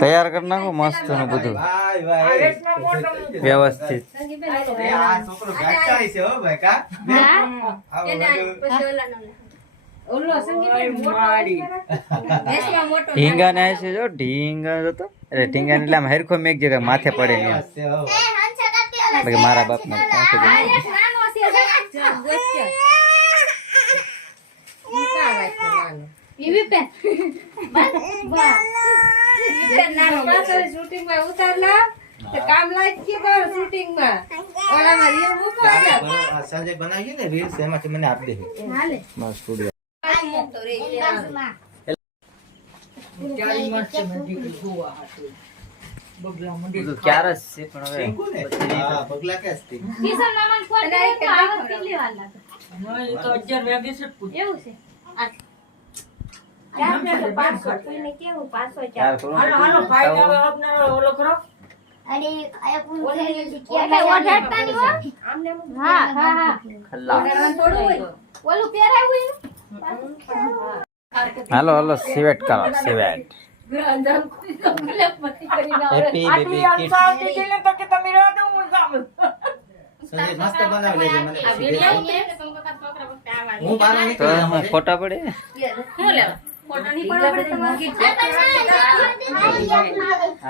તૈયાર કરી નાખો મસ્તનું બધું. વ્યવસ્થિત. ઢીંગા ને છે જો ઢીંગા જો એટલે ઢીંગા ને એટલે આમ હરખો મેઘ જગ્યા માથે પડે ને મારા બાપ ના આ એક નાનો છે, જો. ઈકા વાંચે નાનો. EV pen. બસ, પેન નાનો પાછો શૂટિંગમાં ઉતારલા તો કામ લાગી ગયું શૂટિંગ શૂટિંગમાં ઓલામાં રીલ મૂકો સંજય ને રીલ્સ એમાંથી મને આપી દે. હાલે. મારો સ્ટુડિયો. ક્યારે છે પણ હવે ટીંકુ ને? હા પગલા કે છે કિશન મામાને ફોન કર્યો તો આવત કેટલી વાર લાગે? એવું છે. તો હાલો હાલો સિવેટ કરો સિવેટ. હેપી બેબી હું નીકળી હું ફોટા પડે? શું લેવા?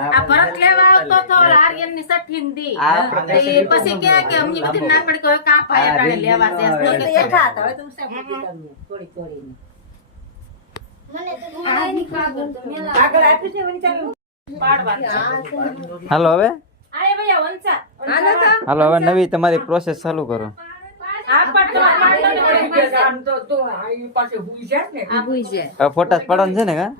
આ ભરત લેવા આવતો તો આર્યનની સઠ્ઠી દી. આ તો એ પછી કે કે અમને બધી ના પડી કે હવે લેવા તો. હાલો હવે? હાલો હવે નવી તમારી પ્રોસેસ ચાલુ કરો. ફોટા પડવાનું છે ને કા?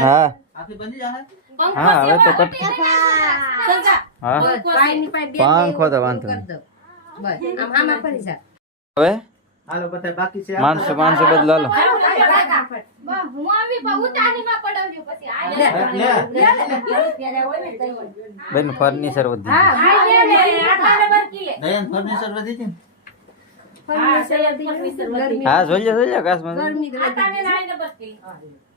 હા, હા. હવે તો કટ હા. પાંખો તો વાંધો. હવે? હાલો બધા બાકી છે? માણસો માણસો બદલા લો હું આવી પણ ઉતારીમાં પડાવજો પછી. આ. બેન ફર્નિચર વધી હા, ફર્નિચર વધી છે હા.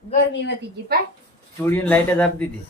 ગરમી વધી ગઈ. પાય સ્ટુડિયો લાઈટ જ આપી દીધી.